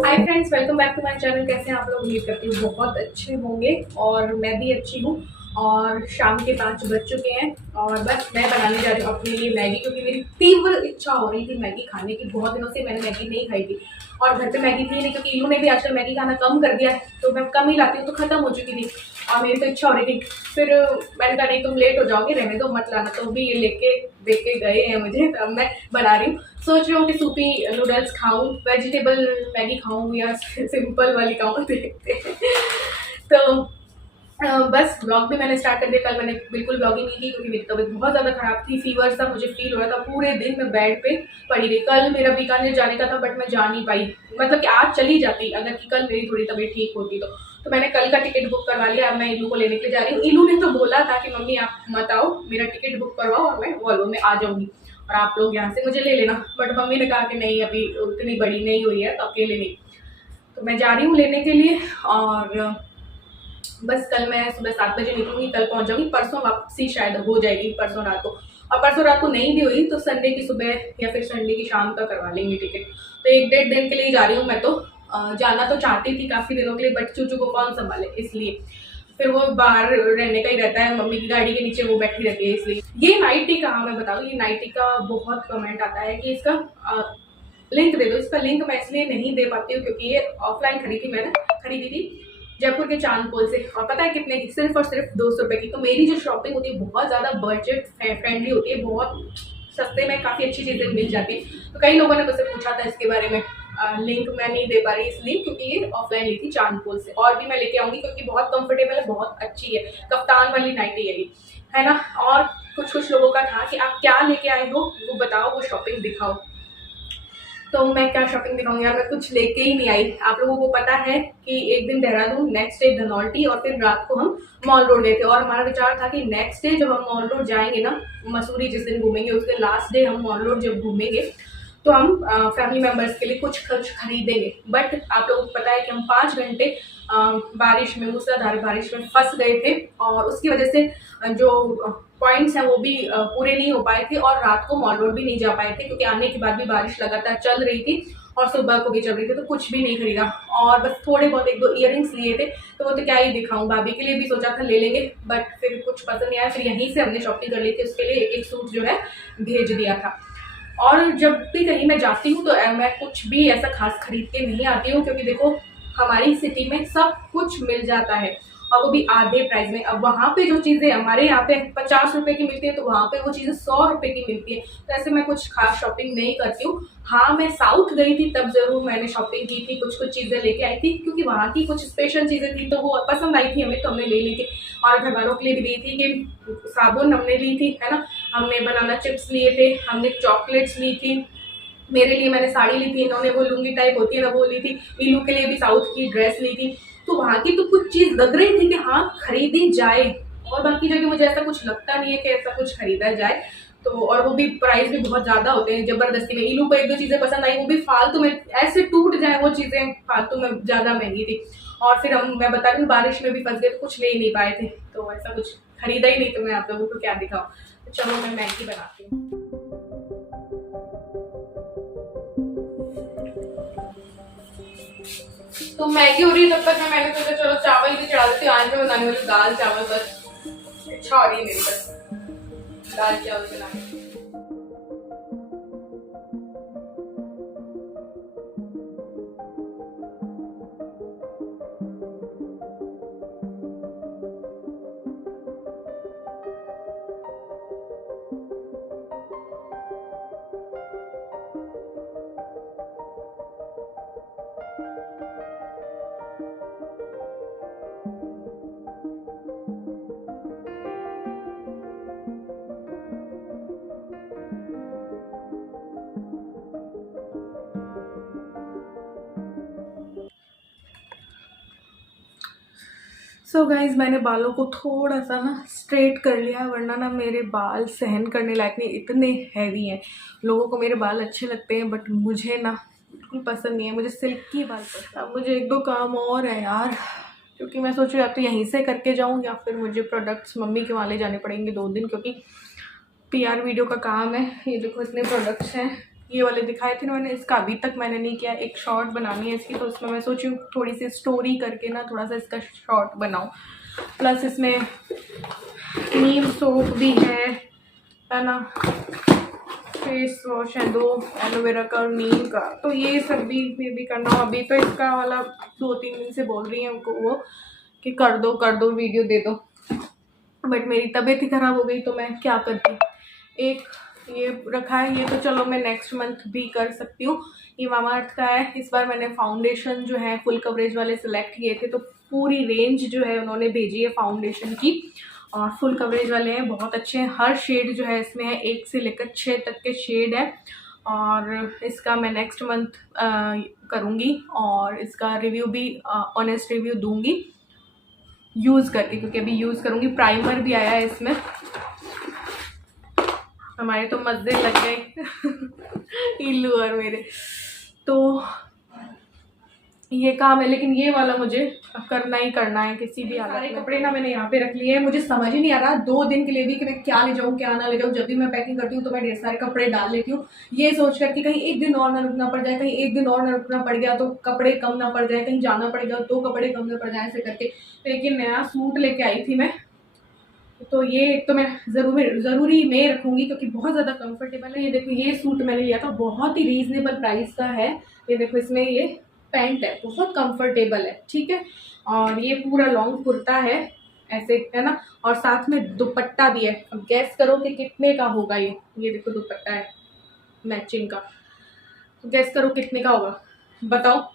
Hi friends, welcome back to my channel. कैसे हैं आप लोग? उम्मीद करती हूँ बहुत अच्छे होंगे और मैं भी अच्छी हूँ। और शाम के 5 बज चुके हैं और बस मैं बनाने जा रही हूँ अपने लिए मैगी, क्योंकि मेरी तीव्र इच्छा हो रही थी मैगी खाने की। बहुत दिनों से मैंने मैगी नहीं खाई थी और घर पे मैगी थी नहीं, क्योंकि इन्होंने भी आजकल मैगी खाना कम कर दिया है, तो मैं कम ही लाती हूँ, तो ख़त्म हो चुकी थी और मेरी तो इच्छा हो रही थी। फिर मैंने कहा नहीं, तुम लेट हो जाओगे, रहने दो, मत लाना। तो भी ये लेके देख के गए हैं मुझे, तो अब मैं बना रही हूँ। सोच रही हूँ कि सूपी नूडल्स खाऊं, वेजिटेबल मैगी खाऊं या सिंपल वाली खाऊं, देखते हैं। तो बस ब्लॉग भी मैंने स्टार्ट कर दिया। कल मैंने बिल्कुल ब्लॉगिंग नहीं की क्योंकि मेरी तबीयत बहुत ज़्यादा ख़राब थी, फीवर सा मुझे फील हो रहा था। पूरे दिन मैं बेड पे पड़ी रही। कल मेरा बीकानेर जाने का था बट मैं जा नहीं पाई, मतलब कि आज चली जाती अगर कि कल मेरी थोड़ी तबीयत ठीक होती तो मैंने कल का टिकट बुक करवा लिया। अब मैं इलू को लेने के लिए जा रही हूँ। इलू ने तो बोला था कि मम्मी आप मत आओ, मेरा टिकट बुक करवाओ और मैं वॉल्वो में आ जाऊँगी और आप लोग यहाँ से मुझे ले लेना। बट मम्मी ने कहा कि नहीं, अभी उतनी बड़ी नहीं हुई है तो अकेले नहीं। तो मैं जा रही हूँ लेने के लिए और बस कल मैं सुबह 7 बजे निकलूंगी, कल पहुँच जाऊँगी। परसों वापसी शायद हो जाएगी, परसों रात को। और परसों रात को नहीं भी हुई तो संडे की सुबह या फिर संडे की शाम का करवा लेंगे टिकट। तो 1-1.5 दिन के लिए जा रही हूँ मैं। तो जाना तो चाहती थी काफ़ी दिनों के लिए, बट चूचू को कौन संभाले, इसलिए फिर वो बाहर रहने का ही रहता है, मम्मी की गाड़ी के नीचे वो बैठी रहती है। इसलिए ये नाइटी का, मैं बताऊँ, ये नाइटी का बहुत कमेंट आता है कि इसका लिंक दे दो। इसका लिंक मैं इसलिए नहीं दे पाती हूँ क्योंकि ये ऑफलाइन खरीदी थी जयपुर के चांदपोल से। और पता है कितने की? सिर्फ और सिर्फ 200 रुपये की। तो मेरी जो शॉपिंग होती है बहुत ज़्यादा बजट फ्रेंडली होती है, बहुत सस्ते में काफ़ी अच्छी चीज़ें मिल जाती है। तो कई लोगों ने मुझसे पूछा था इसके बारे में। लिंक मैं नहीं दे पा रही इसलिए क्योंकि ये ऑफलाइन ली थी चांदपोल से। और भी मैं लेके आऊँगी क्योंकि बहुत कंफर्टेबल है, बहुत अच्छी है। कफ्तान वाली नाइटी है ना। और कुछ लोगों का था कि आप क्या लेके आए हो, वो बताओ, वो शॉपिंग दिखाओ। तो मैं क्या शॉपिंग दिखाऊंगी यार, मैं कुछ लेके ही नहीं आई। आप लोगों को पता है कि एक दिन देहरादून, नेक्स्ट डे धनौल्टी और फिर रात को हम मॉल रोड गए थे। और हमारा विचार था कि नेक्स्ट डे जब हम मॉल रोड जाएंगे ना, मसूरी जिस दिन घूमेंगे उसके लास्ट डे हम मॉल रोड जब घूमेंगे तो हम फैमिली मेंबर्स के लिए कुछ खरीदेंगे। बट आप लोगों को पता है कि हम 5 घंटे बारिश में, मूसलाधार बारिश में फंस गए थे और उसकी वजह से जो पॉइंट्स हैं वो भी पूरे नहीं हो पाए थे और रात को मॉल रोड भी नहीं जा पाए थे क्योंकि आने के बाद भी बारिश लगातार चल रही थी और सुबह को भी चल रही थी। तो कुछ भी नहीं खरीदा और बस थोड़े बहुत 1-2 इयररिंग्स लिए थे, तो वो तो क्या ही दिखाऊं। भाभी के लिए भी सोचा था ले लेंगे बट फिर कुछ पसंद नहीं आया। फिर यहीं से हमने शॉपिंग कर ली थी, उसके लिए एक सूट जो है भेज दिया था। और जब भी कहीं मैं जाती हूँ तो मैं कुछ भी ऐसा खास खरीद के नहीं आती हूँ क्योंकि देखो हमारी सिटी में सब कुछ मिल जाता है और वो भी आधे प्राइस में। अब वहाँ पे जो चीज़ें हमारे यहाँ पे 50 रुपए की मिलती है तो वहाँ पे वो चीज़ें 100 रुपए की मिलती है। तो ऐसे मैं कुछ खास शॉपिंग नहीं करती हूँ। हाँ, मैं साउथ गई थी तब जरूर मैंने शॉपिंग की थी, कुछ चीज़ें लेके आई थी क्योंकि वहाँ की कुछ स्पेशल चीज़ें थी तो वो पसंद आई थी हमें, तो हमने ले ली थी। और घर वालों के लिए भी ली थी कि साबुन हमने ली थी, है ना, हमने बनाना चिप्स लिए थे, हमने चॉकलेट्स ली थी। मेरे लिए मैंने साड़ी ली थी, इन्होंने वो लुंगी टाइप होती है ना वो ली थी। इलू के लिए भी साउथ की ड्रेस ली थी। तो वहाँ की तो कुछ चीज़ लग रही थी कि हाँ खरीदी जाए, और बाकी जगह मुझे ऐसा कुछ लगता नहीं है कि ऐसा कुछ खरीदा जाए। तो और वो भी प्राइस भी बहुत ज़्यादा होते हैं ज़बरदस्ती में। इलू को 1-2 चीज़ें पसंद आई, वो भी फालतू में ऐसे टूट जाए वो चीज़ें, फालतू में ज़्यादा महंगी थी। और फिर मैं बता रही हूँ बारिश में भी फंस गए तो कुछ ले ही नहीं पाए थे, तो ऐसा कुछ खरीदा ही नहीं। तो मैं आप लोगों को क्या दिखाऊँ। तो चलो मैं मैगी बनाती हूँ। तो मैगी हो रही है तब तक मैंने सोचा चलो चावल भी चढ़ा देती हूँ। आज मैं बनाने वाली दाल चावल, बस इच्छा हो रही है मेरी बस। दाल चावल बनाने। सो गाइज मैंने बालों को थोड़ा सा ना स्ट्रेट कर लिया, वरना ना मेरे बाल सहन करने लायक नहीं, इतने हैवी हैं। लोगों को मेरे बाल अच्छे लगते हैं बट मुझे ना बिल्कुल पसंद नहीं है, मुझे सिल्की बाल पसंद। अब मुझे एक दो काम और है यार, क्योंकि मैं सोच रही हूँ या तो यहीं से करके जाऊँ या फिर मुझे प्रोडक्ट्स मम्मी के वहाँ ले जाने पड़ेंगे 2 दिन, क्योंकि PR वीडियो का काम है। ये देखो इतने प्रोडक्ट्स हैं, ये वाले दिखाए थे ना मैंने, इसका अभी तक मैंने नहीं किया। एक शॉर्ट बनानी है इसकी, तो उसमें मैं सोची थोड़ी सी स्टोरी करके ना थोड़ा सा इसका शॉर्ट बनाऊं। प्लस इसमें नीम सोप भी है ना, फेस वॉश है 2 एलोवेरा का और नीम का, तो ये सब भी करना हो। अभी तो इसका वाला 2-3 दिन से बोल रही है उनको वो कि कर दो वीडियो दे दो, बट मेरी तबीयत ही ख़राब हो गई तो मैं क्या करती। एक ये रखा है, ये तो चलो मैं नेक्स्ट मंथ भी कर सकती हूँ। ये मामाअर्थ का है। इस बार मैंने फाउंडेशन जो है फुल कवरेज वाले सिलेक्ट किए थे, तो पूरी रेंज जो है उन्होंने भेजी है फाउंडेशन की, और फुल कवरेज वाले हैं, बहुत अच्छे हैं। हर शेड जो है इसमें है, 1 से लेकर 6 तक के शेड है। और इसका मैं नेक्स्ट मंथ करूँगी और इसका रिव्यू भी ऑनेस्ट रिव्यू दूँगी यूज़ करके, क्योंकि अभी यूज़ करूँगी। प्राइमर भी आया है इसमें, हमारे तो मज़े लग गए इल्लू और मेरे, तो ये काम है। लेकिन ये वाला मुझे करना ही करना है किसी भी हालत में। सारे कपड़े ना मैंने यहाँ पे रख लिए हैं, मुझे समझ ही नहीं आ रहा 2 दिन के लिए भी कि मैं क्या ले जाऊँ क्या ना ले जाऊँ। जब भी मैं पैकिंग करती हूँ तो मैं ढेर सारे कपड़े डाल लेती हूँ, ये सोच कर कि कहीं एक दिन और ना रुकना पड़ जाए, कहीं एक दिन और ना रुकना पड़ गया तो कपड़े कम ना पड़ जाए, कहीं जाना पड़ेगा तो कपड़े कम ना पड़ जाए, ऐसे करके। तो एक नया सूट लेके आई थी मैं, तो ये तो मैं ज़रूरी में रखूँगी क्योंकि बहुत ज़्यादा कंफर्टेबल है। ये देखो ये सूट मैंने लिया था, बहुत ही रीज़नेबल प्राइस का है। ये देखो इसमें ये पैंट है, बहुत कंफर्टेबल है, ठीक है। और ये पूरा लॉन्ग कुर्ता है ऐसे, है ना, और साथ में दुपट्टा भी है। अब गैस करो कि कितने का होगा ये देखो दुपट्टा है मैचिंग का, तो गैस करो कितने का होगा, बताओ।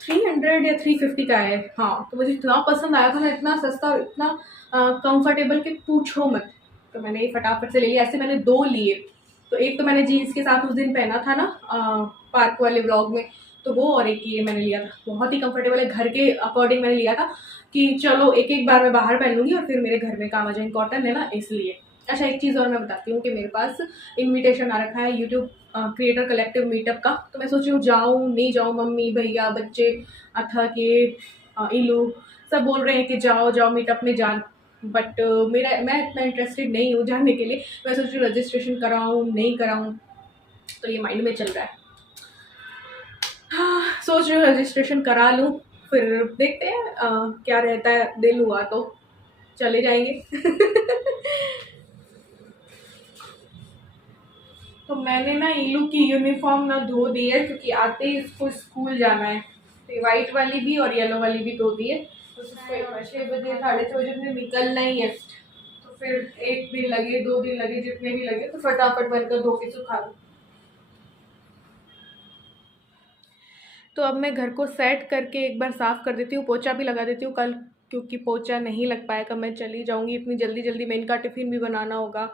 300 या 350 का है। हाँ, तो मुझे इतना पसंद आया था ना, इतना सस्ता और इतना कंफर्टेबल कि पूछो मत, तो मैंने ये फटाफट से ले लिया। ऐसे मैंने 2 लिए, तो एक तो मैंने जीन्स के साथ उस दिन पहना था ना पार्क वाले व्लॉग में, तो वो, और एक ये मैंने लिया था, बहुत ही कंफर्टेबल है। घर के अकॉर्डिंग मैंने लिया था कि चलो एक बार मैं बाहर पहन लूँगी और फिर मेरे घर में काम आ जाए, कॉटन है ना, इसलिए। अच्छा एक चीज़ और मैं बताती हूँ कि मेरे पास इन्विटेशन आ रखा है यूट्यूब क्रिएटर कलेक्टिव मीटअप का, तो मैं सोच रही हूँ जाऊँ नहीं जाऊँ। मम्मी भैया बच्चे अथा के इलू सब बोल रहे हैं कि जाओ मीटअप में जान, बट मैं इतना इंटरेस्टेड नहीं हूँ जाने के लिए। मैं सोच रही हूँ रजिस्ट्रेशन कराऊँ नहीं कराऊँ, तो ये माइंड में चल रहा है। हाँ, सोच रही हूँ रजिस्ट्रेशन करा लूँ, फिर देखते हैं क्या रहता है, दिल हुआ तो चले जाएंगे तो मैंने ना इलू की यूनिफॉर्म ना धो दी है, क्योंकि आते ही इसको स्कूल जाना है, तो वाइट वाली भी और येलो वाली भी धो दी है। तो 6 बजे 6:30 बजे में निकलना ही है, तो फिर 1 दिन लगे 2 दिन लगे जितने भी लगे, तो फटाफट बनकर धो के सुखा दूँ। तो अब मैं घर को सेट करके एक बार साफ़ कर देती हूँ, पोछा भी लगा देती हूँ कल, क्योंकि पोछा नहीं लग पाया, कल मैं चली जाऊँगी इतनी जल्दी में। इनका टिफ़िन भी बनाना होगा,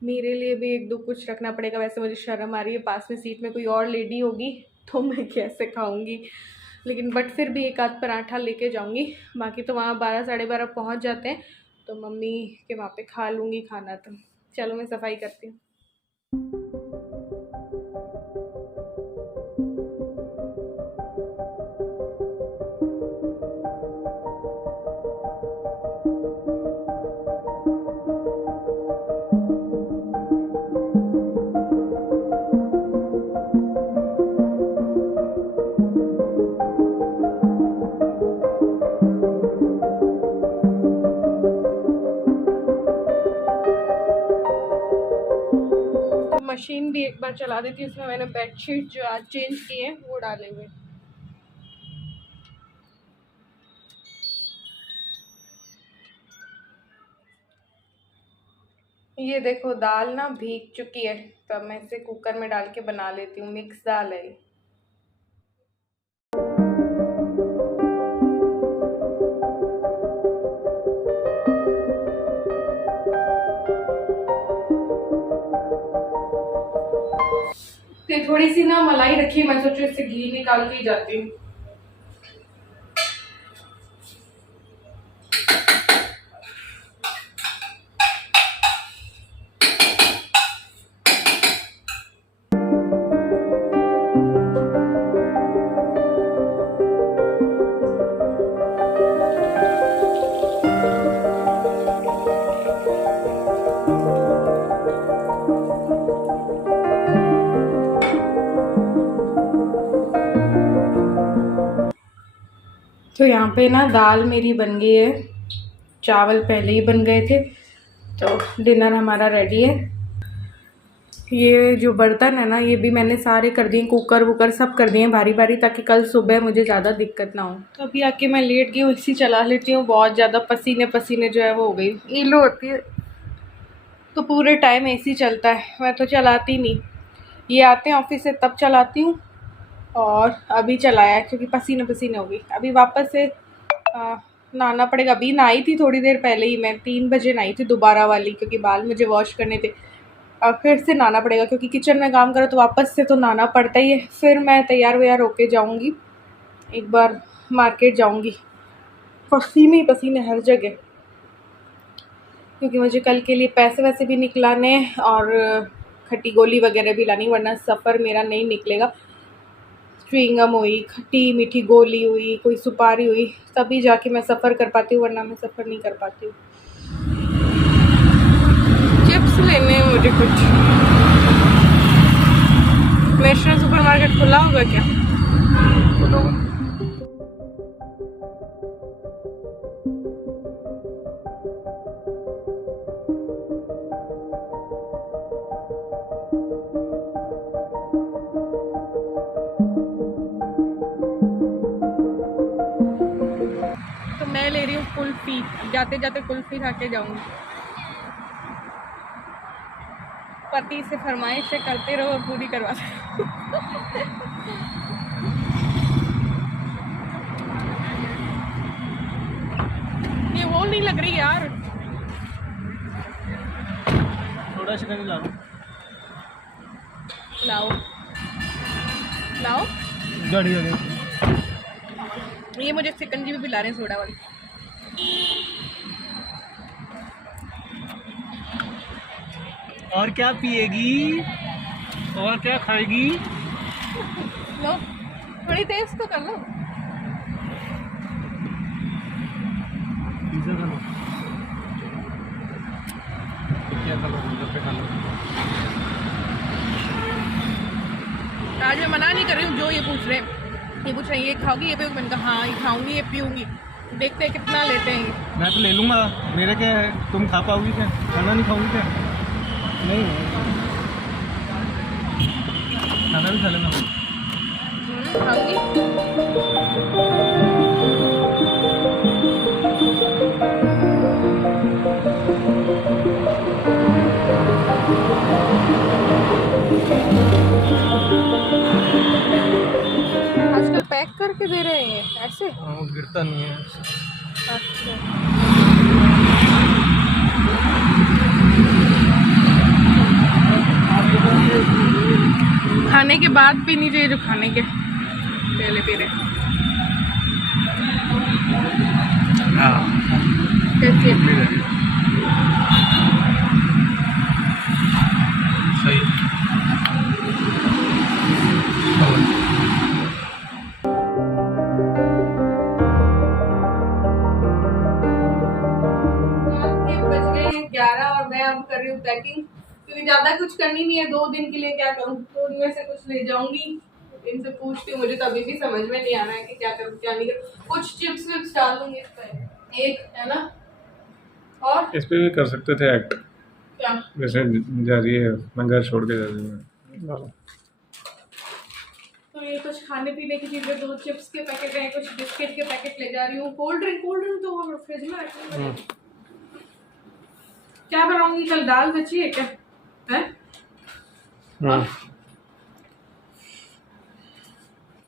मेरे लिए भी 1-2 कुछ रखना पड़ेगा। वैसे मुझे शर्म आ रही है, पास में सीट में कोई और लेडी होगी तो मैं कैसे खाऊँगी, लेकिन बट फिर भी 1 आध पराठा लेके जाऊँगी। बाकी तो वहाँ 12 साढ़े 12 पहुँच जाते हैं, तो मम्मी के वहाँ पे खा लूँगी खाना। तो चलो मैं सफाई करती हूँ। मशीन भी एक बार चला देती हूँ। उसमें मैंने बेडशीट जो आज चेंज किए हैं वो डाले हुए। ये देखो दाल ना भीग चुकी है, तो अब मैं इसे कुकर में डाल के बना लेती हूँ। मिक्स दाल है। थोड़ी सी ना मलाई रखी, मैं सोचू इससे घी निकाल के ही जाती हूँ। तो यहाँ पे ना दाल मेरी बन गई है, चावल पहले ही बन गए थे, तो डिनर हमारा रेडी है। ये जो बर्तन है ना, ये भी मैंने सारे कर दिए, कुकर वुकर सब कर दिए बारी बारी, ताकि कल सुबह मुझे ज़्यादा दिक्कत ना हो। तो अभी आके मैं लेट गई हूँ, इसी चला लेती हूँ। बहुत ज़्यादा पसीने पसीने जो है वो हो गई, ईलो होती है। तो पूरे टाइम एसी चलता है, मैं तो चलाती नहीं। ये आते हैं ऑफिस से तब चलाती हूँ, और अभी चलाया क्योंकि पसीने पसीने हो गई। अभी वापस से नहाना पड़ेगा। अभी नहाई थी थोड़ी देर पहले ही, मैं 3 बजे नहाई थी दोबारा वाली, क्योंकि बाल मुझे वॉश करने थे। अब फिर से नहाना पड़ेगा, क्योंकि किचन में काम करो तो वापस से तो नहाना पड़ता ही है। फिर मैं तैयार व्यार होके जाऊँगी, एक बार मार्केट जाऊँगी। पसीने ही पसीने हर जगह, क्योंकि मुझे कल के लिए पैसे वैसे भी निकलाने, और खट्टी गोली वगैरह भी लानी, वरना सफ़र मेरा नहीं निकलेगा। च्युइंगम हुई, खट्टी मीठी गोली हुई, कोई सुपारी हुई, तभी जाके मैं सफ़र कर पाती हूँ, वरना मैं सफ़र नहीं कर पाती हूँ। चिप्स लेने हैं मुझे कुछ। नेशनल सुपरमार्केट खुला होगा क्या? मैं ले रही हूँ कुल्फ़ी, जाते जाते कुल्फ़ी खा के जाऊँगी। पति से फरमाइश करते रहो, पूरी करवा ये वो नहीं लग रही यार, थोड़ा शिकंजी लाओ। लाओ लाओ। गाड़ी आ गई। ये मुझे शिकंजी भी पिला रहे हैं, सोडा वाली। और क्या पिएगी और क्या खाएगी? लो थोड़ी टेस्ट तो कर लो। पिज़्ज़ा खा लो, क्या खा लो, घर पे खा लो। आज मैं मना नहीं कर रही हूँ, जो ये पूछ रहे हैं, ये खाओगी, ये पियोगी? मैंने कहा हाँ ये खाऊंगी, ये पीऊँगी। देखते हैं कितना लेते हैं ये। मैं तो ले लूँगा, मेरे क्या है, तुम खा पाओगी क्या? खाना नहीं खाऊंगी क्या? नहीं खाना भी खा लेना। खाऊंगी। आजकल पैक करके दे रहे हैं ऐसे? हाँ, गिरता नहीं है। अच्छा, खाने के बाद पीनी चाहिए, जो खाने के पहले पी रहे। हाँ कैसे? सही। बज गए 11 और मैं अब कर रही हूँ पैकिंग, क्योंकि ज़्यादा कुछ करनी नहीं है। 2 दिन के लिए क्या करूँ, तो उनमें से कुछ ले जाऊंगी। इनसे पूछती हूँ, मुझे तो अभी भी समझ में नहीं आ रहा है कि क्या करूँ क्या नहीं करूँ। कुछ चिप्स विप्स डाल दूंगी इस पर, एक है ना, और इस पे भी कर सकते थे एक्ट। क्या वैसे जा रही है, मैं घर छोड़ के जा रही हूँ। तो ये कुछ खाने पीने की चीजें, 2 चिप्स के पैकेट हैं, कुछ बिस्किट के पैकेट ले जा रही हूँ। कोल्ड ड्रिंक तो फ्रिज में रखनी पड़ेगी। क्या बनाऊंगी? कल दाल बची है क्या? है